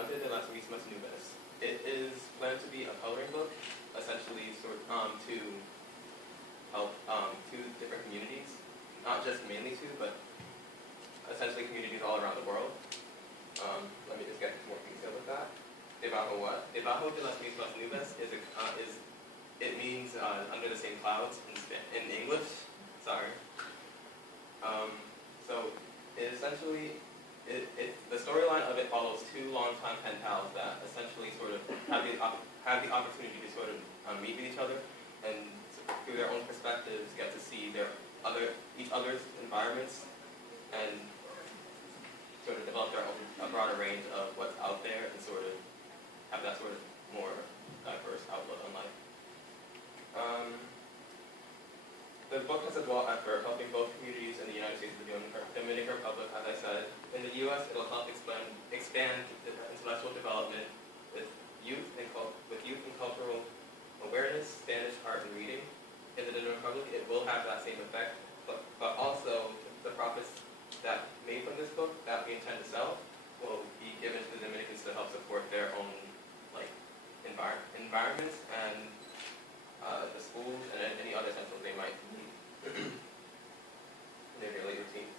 Durante de las mismas nubes. It is planned to be a coloring book, essentially to help two different communities, not just mainly two, but essentially communities all around the world. Let me just get into more detail with that. Debajo what? Debajo de las mismas nubes it means under the same clouds in English. Sorry. So it essentially the storyline of it follows two longtime pen pals that essentially sort of have the opportunity to sort of meet with each other and through their own perspectives get to see each other's environments and sort of develop their own a broader range of what's out there and sort of have that sort of more diverse outlook on life. The book has a dual effort, helping both communities in the United States and the Dominican Republic, as I said. In the U.S., it will help expand intellectual development with youth and cultural awareness, Spanish, art, and reading. In the Dominican Republic, it will have that same effect, but also the profits that made from this book that we intend to sell will be given to the Dominicans to help support their own environments and the schools and any other essentials they might need in their daily routines.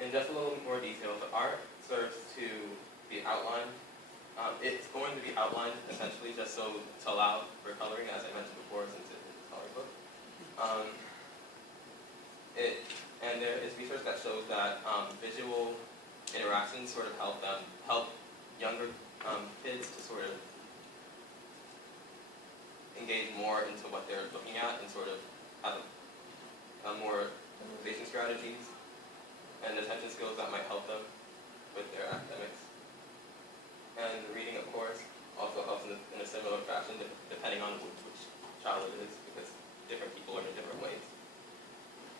In just a little more detail, the art serves to be outlined. It's going to be outlined essentially just to allow for coloring, as I mentioned before, since it is a coloring book. And there is research that shows that visual interactions sort of help younger kids to sort of engage more into what they're looking at and sort of have more memorization strategies and attention skills that might help them with their academics. And reading, of course, also helps in a similar fashion depending on which child it is, because different people learn in different ways.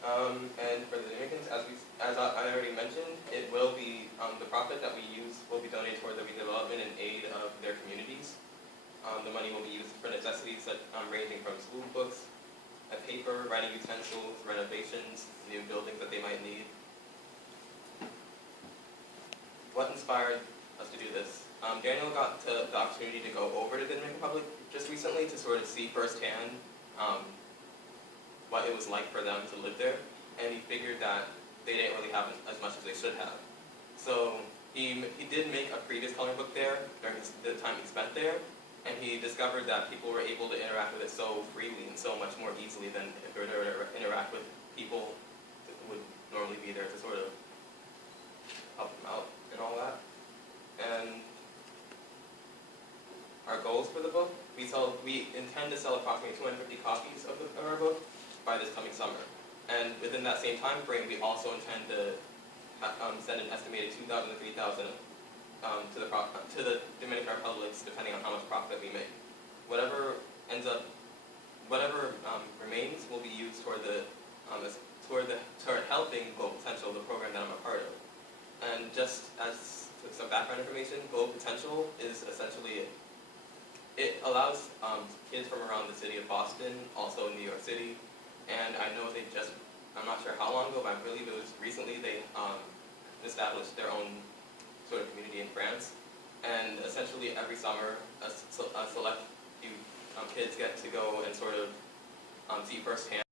And for the Dominicans, as I already mentioned, it will be the profit that we use will be donated toward the redevelopment and aid of their communities. The money will be used for necessities ranging from school books, paper, writing utensils, renovations, new buildings that they might need. What inspired us to do this? Daniel got the opportunity to go over to the Dominican Republic just recently to sort of see firsthand what it was like for them to live there, and he figured that they didn't really have as much as they should have. So he did make a previous coloring book there during the time he spent there, and he discovered that people were able to interact with it so freely and so much more easily than if they were to interact with people who would normally be there to sort of help them out and all that. And our goals for the book, we intend to sell approximately 250 copies of our book by this coming summer. And within that same time frame, we also intend to send an estimated 2,000 to 3,000 to the Dominican Republic, depending on how much profit we make. Whatever remains will be used toward helping Global Potential, the program that I'm a part of. And just as some background information, Global Potential is essentially it allows kids from around the city of Boston, also New York City, and I know I'm not sure how long ago, but I believe it was recently they established their own sort of community in France. And essentially every summer, a select few kids get to go and sort of see firsthand